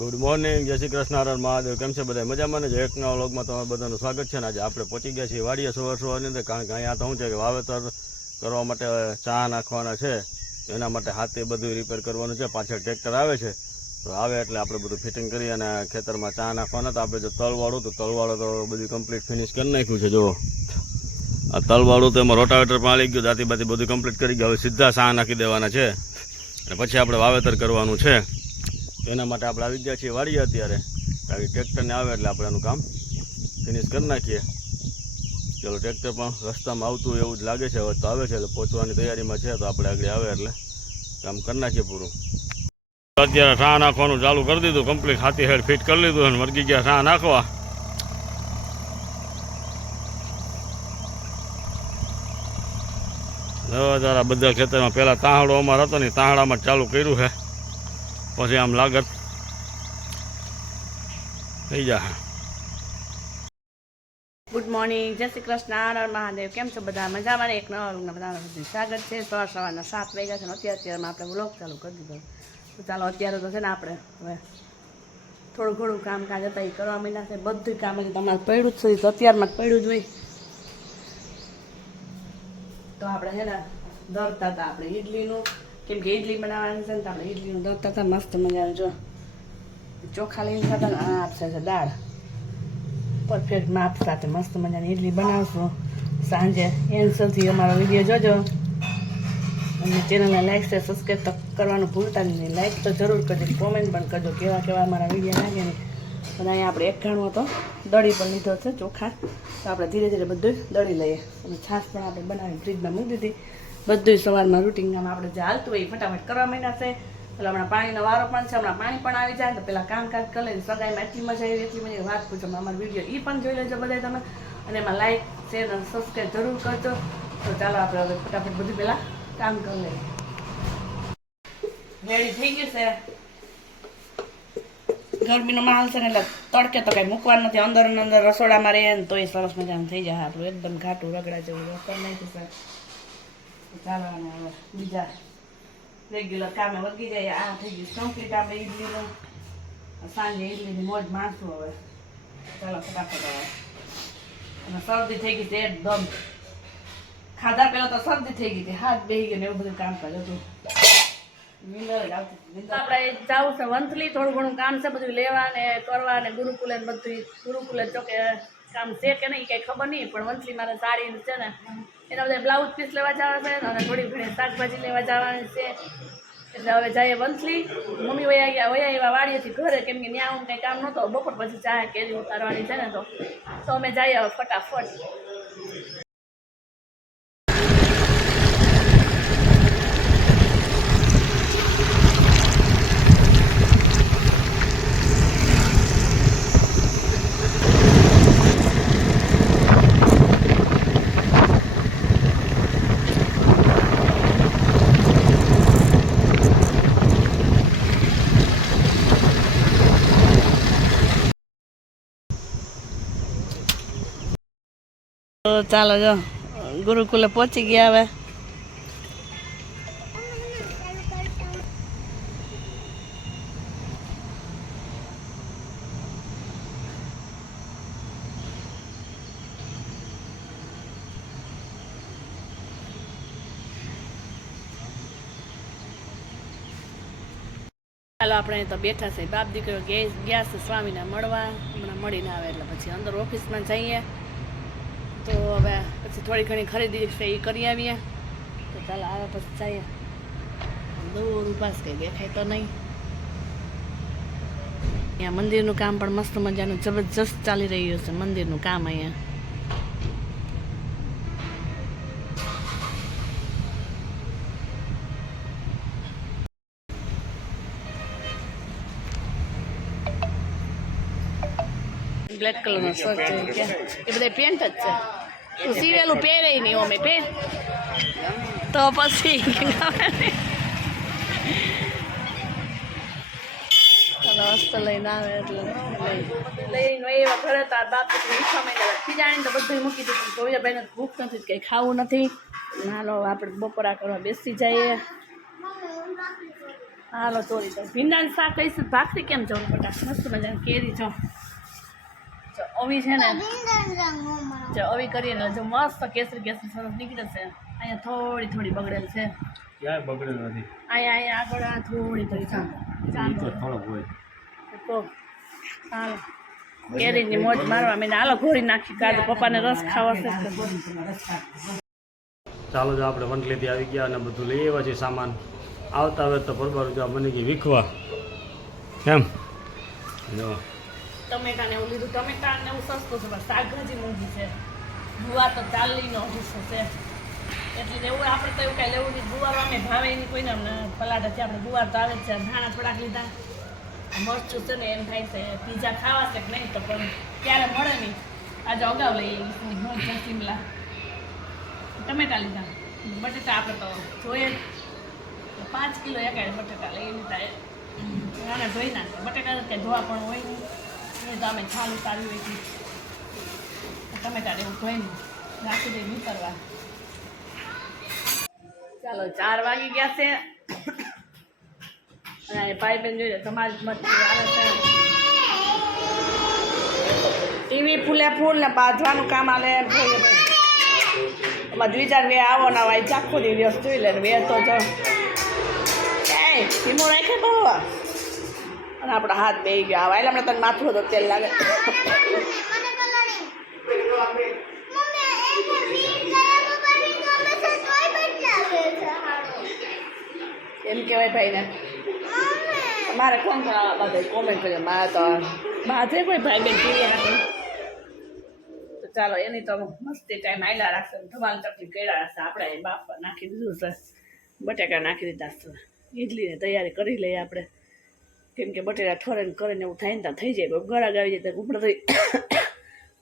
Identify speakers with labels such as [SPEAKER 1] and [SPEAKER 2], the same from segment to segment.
[SPEAKER 1] Good morning જય શ્રી કૃષ્ણ, હર મહાદેવ. કેમ છે બધા મજામાં એક નવા વ્લોગમાં તમારું બધાનું સ્વાગત છે ને આજે આપણે પહોંચી ગયા છીએ વાડીએ સવાર સવારની અંદર, કારણ કે અહીંયા તો શું છે કે વાવેતર કરવા માટે ચા નાખવાના છે. એના માટે હાથે બધું રિપેર કરવાનું છે. પાછળ ટ્રેક્ટર આવે છે. તો આવે એટલે આપણે બધું ફિટિંગ કરી અને ખેતરમાં ચા નાખવાના. તો આપણે જો તલવાળું, તો તલવાળું તો બધું કમ્પ્લીટ ફિનિશ કરી નાખ્યું છે જો આ તલવાળું તો એમાં રોટાવેટર પણ આવી ગયું દાંતી બાતી બધું કમ્પ્લીટ કરી ગયું. હવે સીધા સાહ નાખી દેવાના છે. અને પછી આપણે વાવેતર કરવાનું છે. એના માટે આપણે આવી ગયા છીએ વાડીએ અત્યારે. કારણ કે ટ્રેક્ટરને આવે એટલે આપણે એનું કામ ફિનિશ કરી નાખીએ. ચલો, ટ્રેક્ટર પણ રસ્તામાં આવતું એવું જ લાગે છે. હવે તો આવે છે, એટલે પહોંચવાની તૈયારીમાં છે, તો આપણે આગળ આવે એટલે કામ કરી નાખીએ પૂરું. અત્યારે ઠા નાખવાનું ચાલુ કરી દીધું. કમ્પ્લીટ હાથી હેડ ફિટ કરી લીધું અને મરગી ગયા ઠા નાખવા. તારા બધા ખેતરમાં પહેલાં તાહડો અમારો હતો ને તાહડામાં ચાલુ કર્યું છે પછી આમ લાગત થઈ જા
[SPEAKER 2] ગુડ મોર્નિંગ જય શ્રી કૃષ્ણ. નારાયણ મહાદેવ. કેમ છો બધા? મજામાં એક નવા રૂમના બધું સ્વાગત છે. સવાર સવારના સાત વાગ્યા છે ને અત્યારે અત્યારમાં આપણે વ્લોગ ચાલુ કરી દીધો. તો ચાલો, અત્યારે તો છે ને આપણે હવે થોડું ઘણું કામકાજ હતા એ કરવા માંડ્યા છે. બધું કામ તમારે પડ્યું જ છે. તો અત્યારમાં જ પડ્યું જ હોય. તો આપણે છે ને દરતા હતા આપણે ઈડલીનું. કેમ કે ઈડલી બનાવવાની છે ને તો આપણે ઈડલીનું દરતા હતા, મસ્ત મજાનું. જો, ચોખા લઈને ખાતા ને આપશે છે દાળ. પરફેક્ટ માપ સાથે મસ્ત મજાની ઇડલી બનાવશું. સાંજે એન્ડ સુધી અમારો વીડિયો જોજો. અને ચેનલને લાઈક છે સબસ્ક્રાઈબ તો કરવાનું ભૂલતા નહીં. લાઈક તો જરૂર કરજો. કોમેન્ટ પણ કરજો. કેવા કેવા અમારા વીડિયો લાગે ને. અને અહીંયા આપણે એક ઘણો તો દળી પણ લીધો છે, ચોખા. તો આપણે ધીરે ધીરે બધું દળી લઈએ. અને છાશ પણ આપણે બનાવી ફ્રીજમાં મૂકી દીધી. બધું સવારમાં રૂટિનમાં આપણે જે હાલતું હોય એ ફટાફટ કરવા માંડ્યા છે. એટલે હમણાં પાણીનો વારો પણ છે, હમણાં પાણી પણ આવી જાય તો પહેલાં કામકાજ કરી લઈને સગાઈમાં એટલી મજા આવી એટલી મજા. વાત પૂછો, અમારો વીડિયો એ પણ જોઈ લેજો બધા તમે. અને એમાં લાઈક શેર અને સબસ્ક્રાઈબ જરૂર કરજો. તો ચાલો આપણે હવે ફટાફટ બધું પહેલાં કામ કરી લઈએ. રેડી થઈ ગયું છે? ગરમીનો માહોલ છે ને એટલે તડકે તો કઈ મૂકવાનું નથી. અંદર અંદર રસોડામાં રહે ને તોય સરસ મજાનું થઈ જાય આપણું એકદમ ઘાટું રગડા જેવું રસોડ નહીં છે. ચાલવાનું હવે બીજા રેગ્યુલર કામે વગી જાય. આ થઈ ગયું કમ્પ્લીટ આપણે ઈડલીનું સાંજે ઈડલીની મોજ માણશું હવે. ચાલો, ફટાફટ હવે. અને શરદી થઈ ગઈ છે એકદમ. ખાધા પહેલાં તો શરદી થઈ ગઈ હતી. હાથ બેહી ગયો ને એવું બધું કામ કર્યું હતું. આપણે જવું છે વંથલી, થોડું ઘણું કામ છે, બધું લેવા ને કરવા ને ગુરુકુલે બધું ગુરુકુલે ચોકે કામ છે કે નહીં કંઈ ખબર નહીં, પણ વંથલી મારે સાડી છે ને, એના બધા બ્લાઉઝ પીસ લેવા જવા છે અને થોડી ઘણી શાકભાજી લેવા જવાની છે. એટલે હવે જઈએ વંથલી. મમ્મી વયા ગયા, વયા એવા વાડીએથી ઘરે, કેમ કે ત્યાં હું કંઈ કામ નહોતો બપોર પછી ચા કેરી ઉતારવાની છે ને, તો તો અમે જઈએ હવે ફટાફટ. તો ચાલો જો, ગુરુકુલે પહોંચી ગયા હવે. ચાલો, આપણે તો બેઠા છે. બાપ દીકરો ગયા છે સ્વામીને મળવા હમણાં મળીને આવે એટલે પછી અંદર ઓફિસમાં જઈએ. તો હવે પછી થોડી ઘણી ખરીદી છે એ કરી આવીએ. તો ચાલો આવે પછી જઈએ દૂર ઉપાસ કંઈ દેખાય તો નહીં. અહીંયા મંદિરનું કામ પણ મસ્ત મજાનું જબરજસ્ત ચાલી રહ્યું છે મંદિરનું કામ અહીંયા. બ્લેક કલરનો શર્ટ છે એ બધા પેન્ટ જ છે. તું સીવેલું પહેરે નહીં અમે પહેર તો પછી મસ્ત લઈને આવે એટલે. લઈને એવા ઘરે તો આ બાપ વીખવા માંડ્યા ખીજાણી તો બધું મૂકી દીધું. ચોવિયાભાઈને ભૂખ નથી, કંઈ ખાવું નથી. હાલો, આપણે બપોરા કરવા બેસી જઈએ. હાલો, ચોરી તો. ભીંડાનું શાક કહીશું ભાખરી કેમ જવું? બટા, મસ્ત મજાની કેરી છો અવી છે ને જો અવી કરીએ ને જો મસ્ત કેસરી કેસરી સરસ નીકળે છે. અહીંયા થોડી થોડી બગડેલ છે.
[SPEAKER 1] ક્યાંય બગડેલ નથી.
[SPEAKER 2] અહીંયા અહીંયા આગળ આ થોડી થોડી ચાંદો ચાંદો
[SPEAKER 1] થોડોક હોય.
[SPEAKER 2] તો હાલો કેરીની મોજ મારવા મેં હાલો ઘોરી નાખી કાઢો પપ્પાને રસ ખાવા છે.
[SPEAKER 1] ચાલો જો આપણે વંટલીથી આવી ગયા અને બધું લઈ આવ્યા છીએ સામાન. આવતા હવે તો પરબારું જો મને કે વીખવા. કેમ જો.
[SPEAKER 2] ટમેટા ને એવું લીધું. ટમેટા ને એવું સસ્તું છે, પણ શાકભાજી મોંઘી છે. ગુવાર તો ચાલીનો અઢીસો છે. એટલે એવું આપણે તો એવું કાંઈ લેવું નહીં. ગુવાર અમે ભાવે નહીં કોઈને. અમને પલાટ છે આપણે ગુવાર તો આવે જ છે. ધાણા થોડાક લીધા. મરચું છે ને એમ થાય છે. પીઝા ખાવા છે કે નહીં તો પણ ક્યારે મળે નહીં. આજે અગાઉ લઈએ મરચાં શિમલા. ટમેટા લીધા. બટેટા આપણે તો જોઈએ. પાંચ કિલો એક બટેટા લઈ લીધા. નાના ધોઈ નાખે. બટેટા ક્યાંય ધોવા પણ હોય નહીં. નહીં છાલ ઉતારી હોય ટમેટા એવું ધોઈને રાખી દઈ નીકળવા ચાલો, ચાર વાગી ગયા છે. અને ભાઈ બેન જોઈએ તમારી મસ્તી આવે છે. ટીવી ફૂલે ફૂલ ને બાંધવાનું કામ આલે એમ દ્વિચાર વે આવો ના ભાઈ ચાખો દિવસ જોઈ લે વે તો જો. ધીમો રાખે બહુ અને આપણા હાથ બે ગયા હવે એટલે આપણે તને માથું તો તેલ લાગે. એમ કહેવાય ભાઈને. મારે કોણ કરાવવા બધે કોમેન્ટ કરજો મારે તો બાજે કોઈ ભાઈ બેન જોઈએ તો ચાલો, એની તો મસ્તી ટાઈમ આયલા રાખશે. ધમાલ ચકલી કર્યા રાખશે. આપણે એ બાફા નાખી દીધું છે. બટાકા નાખી દીધા છે. ઇડલીની તૈયારી કરી લઈએ આપણે. કેમ કે બટેટા ઠોરે ને ને એવું થાય ને ત્યાં થઈ જાય. ગળા ગાવી જાય તો ઉપડે થઈ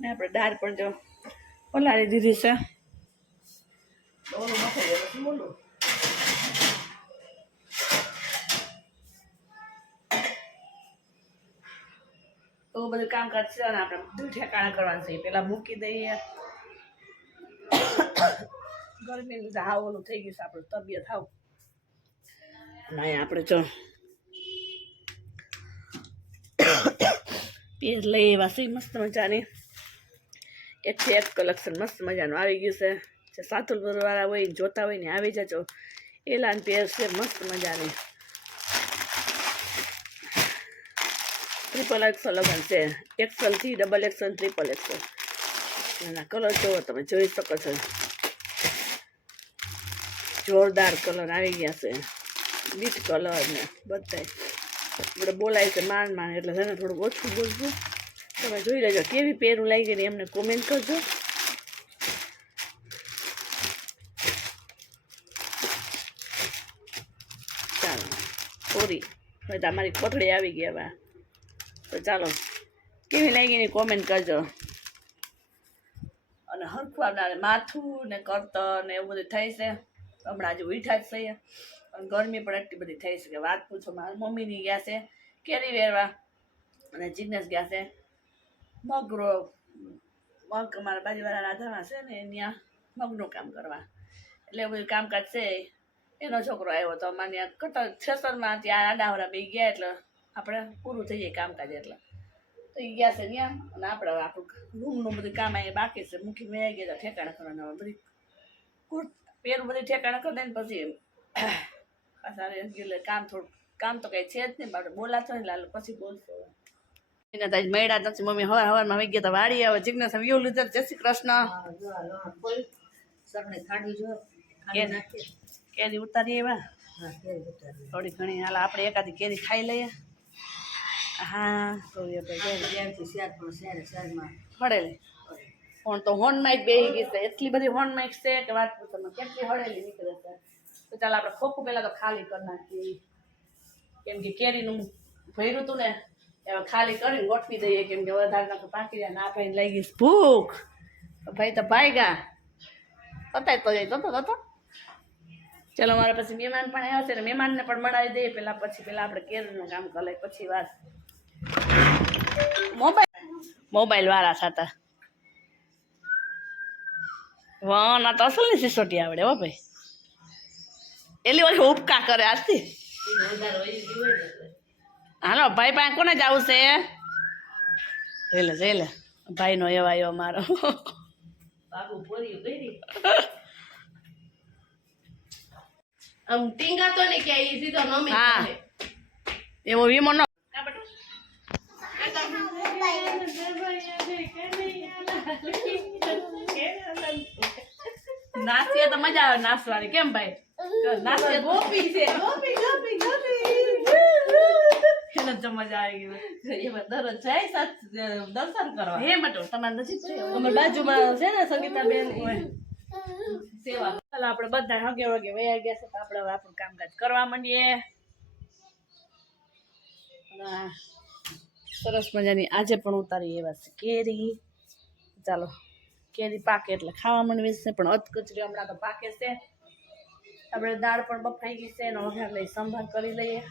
[SPEAKER 2] ને આપણે દાળ પણ જો પલાળી દીધી છે. તો બધું કામકાજ છે અને આપણે બધું ઠેકાણા કરવાનું છે. પેલા મૂકી દઈએ. ગરમી લીધે હાવ ઓલું થઈ ગયું છે, આપણું તબિયત હાવ. અને આપણે જો પેર લઈ એવા છે મસ્ત મજાની એકથી એક કલેક્શન મસ્ત મજાનું આવી ગયું છે જે સાતુલપુરવાળા હોય જોતા હોય ને આવી જજો એલાન પેર છે મસ્ત મજાની ટ્રિપલ એક્સલ લગન છે એક્સલથી ડબલ એક્સલ ટ્રિપલ એક્સલ એના કલર જોવો તમે જોઈ શકો છો જોરદાર કલર આવી ગયા છે બીટ કલર ને બધા આપણે બોલાય છે માંડ માંડ એટલે છે ને થોડું ઓછું બોલજો. તમે જોઈ લેજો કેવી પહેરું લાગી ગઈ એમને કોમેન્ટ કરજો. ચાલો સોરી હવે તમારી કોથળી આવી ગઈ હવે. તો ચાલો, કેવી લાગી ને કોમેન્ટ કરજો. અને હરખું આપણા માથું ને કરતર ને એવું બધું થાય છે. હમણાં હજુ ઉઠા જ થઈએ અને ગરમી પણ એટલી બધી થઈ શકે વાત પૂછો, મારા મમ્મીની ગયા છે, કેરી વેરવા અને જિજ્ઞેસ ગયા છે. મગરો, મગ અમારા બાજુવાળા રાધામાં છે ને ત્યાં મગનું કામ કરવા. એટલે બધું કામકાજ છે. એનો છોકરો આવ્યો તો અમારે ત્યાં કટર છેસરમાં ત્યાં આડાવરા બે ગયા એટલે આપણે પૂરું થઈ જાય કામકાજ એટલે. તો એ ગયા છે ત્યાં અને આપણે આપણું રૂમનું બધું કામ અહીંયા બાકી છે. મૂકી મેં ગયા ઠેકાણા કરવાના. બધી કુર- પેરું બધી ઠેકાણા કરી દે ને પછી રેગ્યુલર કામ થોડું કામ તો કઈ છે જ નહીં બાપડે બોલાતો ને લાલ પછી બોલશો એને આજ નથી મમ્મી હવાર હવારમાં આવી ગયા તો વાડી આવે જિજ્ઞાસ વ્યૂ લીધો જય શ્રી કૃષ્ણ. કેરી કેરી ઉતારી એવા થોડી ઘણી હાલ આપણે એકાદી કેરી ખાઈ લઈએ. હા. તો એ ભાઈ હળેલી. પણ તો હોર્ન માઇક બેહી ગઈ છે એટલી બધી હોન માઇક છે કે વાત તમે કેટલી હળેલી નીકળે છે. તો ચાલ આપણે ખોખું પહેલાં તો ખાલી કરી નાખીએ કેમ કે કેરીનું ભર્યું હતું ને હવે ખાલી કરીને ગોઠવી દઈએ કેમ કે વધારે ના તો પાકી જાય ના ભાઈને લાગી છે ભૂખ ભાઈ તો ભાગ્યા પતાય તો જાય તો તો ચાલો મારા પછી મહેમાન પણ આવ્યા છે ને મહેમાનને પણ મળાવી દઈએ પહેલાં પછી પહેલાં આપણે કેરીનું કામ કરી પછી વાત મોબાઈલ મોબાઈલ વાળા થતા વાહ ના તો અસલની સિસોટી આવડે હો ભાઈ એલી ઓલી ઉપકા કરે આજથી હાલો ભાઈ પાસે કોને જવું છે? જોઈ લે જોઈ લે ભાઈ નો એવા એવો મારો.
[SPEAKER 3] આમ ટીંગાતો ને કે ઈ સીધો નમી
[SPEAKER 2] હા. એવો વીમો નો નાસ્તી તો મજા આવે નાસવાની. કેમ ભાઈ? નાસ્તી
[SPEAKER 3] ગોપી છે ગોપી ગોપી ગોપી.
[SPEAKER 2] એને તો મજા આવી ગઈ.
[SPEAKER 3] એમાં દરરોજ જાય સાત દર્શન કરવા.
[SPEAKER 2] હે મટો તમારે નજીક છે?
[SPEAKER 3] અમાર બાજુમાં છે ને સંગીતાબેન. સેવા.
[SPEAKER 2] ચાલો આપણે બધા હગે વગે વયા ગયા છે તો આપણે હવે આપણું કામકાજ કરવા માંડીએ. સરસ મજાની આજે પણ ઉતારી એવા છે કેરી. ચાલો કેરી પાકે એટલે ખાવા માંડવી છે પણ અધકચરી હમણાં તો પાકે છે. આપણે દાળ પણ બફાઈ ગઈ છે, એનો વઘાર લઈ સંભાર કરી લઈએ.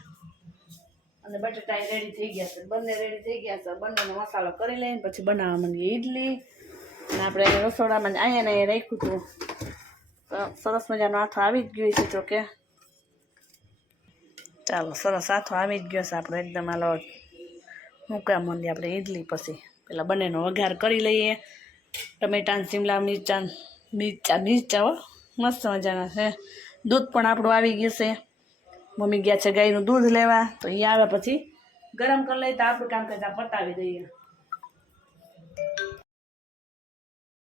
[SPEAKER 2] અને બટાટા રેડી થઈ ગયા છે. બંને રેડી થઈ ગયા છે. બંનેનો મસાલો કરી લઈએ પછી બનાવવા માંડીએ ઈડલી. અને આપણે રસોડામાં અહીંયા ને રાખ્યું હતું. સરસ મજાનો આથો આવી જ ગયો છે જોકે ચાલો, સરસ આથો આવી જ ગયો છે આપણે એકદમ આલો મૂકવા માંડીએ આપણે ઈડલી પછી. પેલા બંનેનો વઘાર કરી લઈએ. ટમેટાં, શિમલા મિરચાં, મીરચા, મિરચાં મસ્ત મજાના છે. દૂધ પણ આપણું આવી ગયું છે. મમ્મી ગયા છે ગાયનું દૂધ લેવા. તો એ આવે પછી ગરમ કરી લઈએ તો આપણું કામ કરતા પતાવી દઈએ.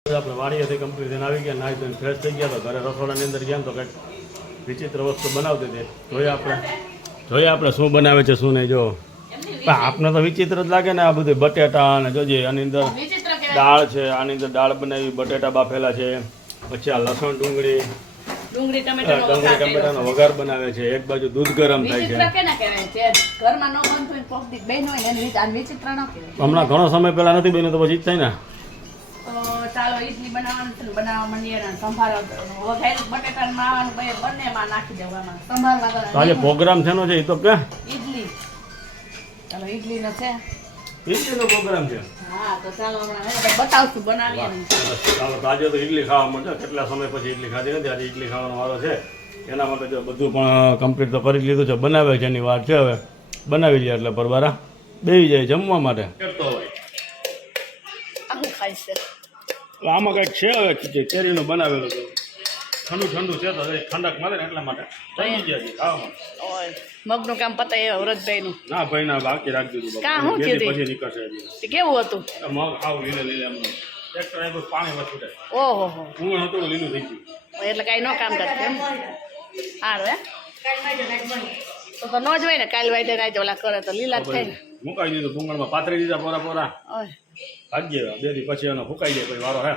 [SPEAKER 1] આપણે વાડીએથી કમ્પ્લીટ થઈને આવી ગયા નાઈ ધોઈને ફ્રેશ થઈ ગયા તો ઘરે રસોડાની અંદર ગયા તો કંઈક વિચિત્ર વસ્તુ બનાવતી હતી. જોઈએ આપણે જોઈએ આપણે શું બનાવે છે શું નહીં જો. આપણે આપને તો વિચિત્ર જ લાગે ને આ બધું બટેટા અને જોજે આની અંદર દાળ છે આની અંદર દાળ બનાવી બટેટા બાફેલા છે પછી આ લસણ ડુંગળી
[SPEAKER 2] ડુંગળી ટમેટાનો વઘાર
[SPEAKER 1] બનાવે છે. એક બાજુ દૂધ ગરમ થાય છે.
[SPEAKER 2] ઘરમાં ન બનતું બેન હોય ને આ વિચિત્ર ન
[SPEAKER 1] હમણાં ઘણો સમય પહેલા નથી બન્યું તો પછી થાય ને.
[SPEAKER 2] ચાલો ઈડલી બનાવવાનું છે બનાવવા માંડીએ ને સંભાર બટેટાનું માવાનું બે બંનેમાં નાખી દેવામાં તો
[SPEAKER 1] આજે પ્રોગ્રામ છે છે એ તો કે?
[SPEAKER 2] ઈડલી. ચાલો ઈડલી નો છે.
[SPEAKER 1] ઇડલીનો પ્રોગ્રામ છે.
[SPEAKER 2] હા તો ચાલો હમણાં બતાવશું બનાવીએ
[SPEAKER 1] ચાલો તો આજે તો ઇડલી ખાવા મળશે કેટલા સમય પછી ઇડલી ખાધી નથી? આજે ઇડલી ખાવાનો વારો છે. એના માટે જો બધું પણ કમ્પ્લીટ તો કરી લીધું છે. બનાવે છે એની વાર છે હવે. બનાવી લઈએ એટલે પરવારા. બેસી જાય જમવા માટે. આમાં કંઈક છે હવે કે કેરીનું બનાવેલું છે. ઠંડુ ઠંડુ છે તો ઠંડક મળે ને એટલા માટે. થઈ
[SPEAKER 2] ઓય મગનું કામ પતાય વ્રતભાઈનું.
[SPEAKER 1] ના ભાઈ ના બાકી રાખજો
[SPEAKER 2] કાં શું કીધું
[SPEAKER 1] પછી નીકળશે
[SPEAKER 2] કેવું હતું?
[SPEAKER 1] મગ આવ લીલે લીલે એમ. ટ્રેક્ટર પાણી માં છૂટે
[SPEAKER 2] ઓહો હો.
[SPEAKER 1] હું હતું લીલું થઈ ગયું.
[SPEAKER 2] એટલે કાંઈ ન કામ કરતું એમ? સારું હે? તો તો ન જ હોય ને કાલ વાઈટે રાતે ઓલા કરે તો લીલા થાય ને.
[SPEAKER 1] મુકાઈ દીધું ભૂંગળમાં પાથરી દીધા પોરા પોરા. ભાગ્ય બે દી પછી એનો ફૂકાઈ જાય પછી વારો હે?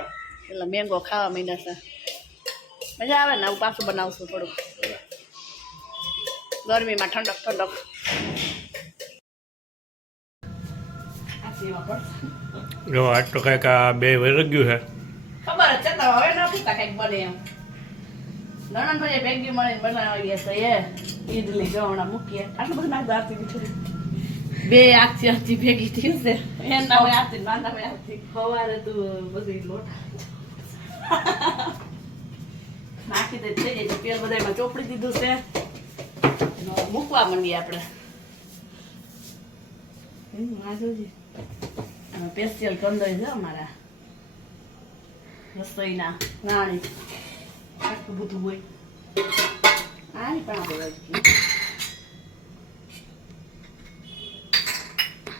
[SPEAKER 2] એટલે મેંગો ખાવા માંડ્યા છે. મજા આવે ને હું પાછું બનાવશું થોડુંક. ગરમીમાં ઠંડક ઠંડક.
[SPEAKER 1] જો આજ તો કંઈક આ બે વરગ ગયું છે.
[SPEAKER 2] ખબર જ છે હવે ના પૂછતા કંઈક બને એમ. નણંદભાઈએ ભેગી મળીને બનાવી તો એ ઈડલી જો હમણાં મૂકીએ. આટલું બધું નાખ આરતી મીઠું. બે આખથી આખથી ભેગી થઈ છે એના હોય આરતી ને મારા નામે આરતી.
[SPEAKER 3] સવારે તું બધી લોટ.
[SPEAKER 2] નાખી દે થઈ જાય તેલ બધામાં ચોપડી દીધું છે. મૂકવા માંડીએ આપણે. સ્પેશિયલ કંદોઈ છે અમારા રસોઈના રાણી. આટલું બધું હોય. આની પણ આપણે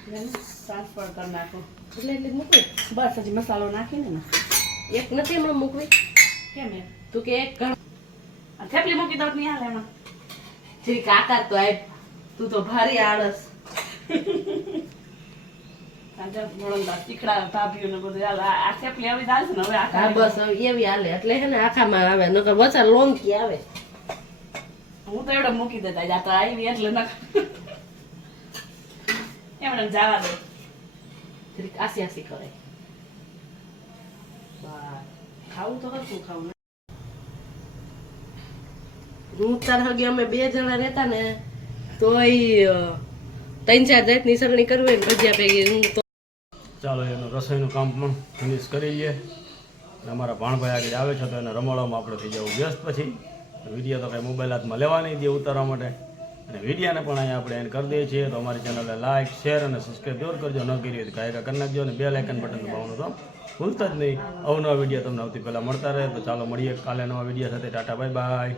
[SPEAKER 2] ટ્રાન્સફર કરી નાખો.
[SPEAKER 3] એટલે એટલે મૂકવી
[SPEAKER 2] બસ હજી મસાલો નાખીને ને.
[SPEAKER 3] એક નથી હમણાં મૂકવી?
[SPEAKER 2] કેમ એમ
[SPEAKER 3] તું કે એક ઘણ
[SPEAKER 2] થેપલી મૂકી દો નહીં હાલે એમાં?
[SPEAKER 3] જરીક કાકા તો આય તું તો ભારી આળસ. હે
[SPEAKER 2] તો એવડે મૂકી દેતા જા તો આવી એટલે ન એમણે જવા દે.
[SPEAKER 3] જરીક આસી આસી કરે
[SPEAKER 2] ખાવું તો હતું ખાવું
[SPEAKER 3] હું તાર હગે અમે બે જણા રહેતા ને, તોય ત્રણ ચાર જાતની સરણી કરવી ને ભજીયા ભેગી, હું તો
[SPEAKER 1] ચાલો એનું રસોઈનું કામ પણ ફિનિશ કરી લઈએ. અમારા ભાણભાઈ આગળ આવે છે તો એને રમાડવામાં આપણે થઈ જવું વ્યસ્ત પછી. વીડિયો તો કંઈ મોબાઈલ હાથમાં લેવા નહીં દે ઉતારવા માટે. અને વિડીયાને પણ અહીંયા આપણે એન્ડ કરી દઈએ છીએ. તો અમારી ચેનલને લાઇક શેર અને સબસ્ક્રાઈબ જરૂર કરજો. ન કરી હોય તો કાંઈ કરી નાખજો અને બે લાઇકન બટન દબાવવાનું તો ભૂલતા જ નહીં. અવનવા વીડિયો તમને આવતી પહેલાં મળતા રહે. તો ચાલો મળીએ કાલે નવા વીડિયો સાથે. Tata bye bye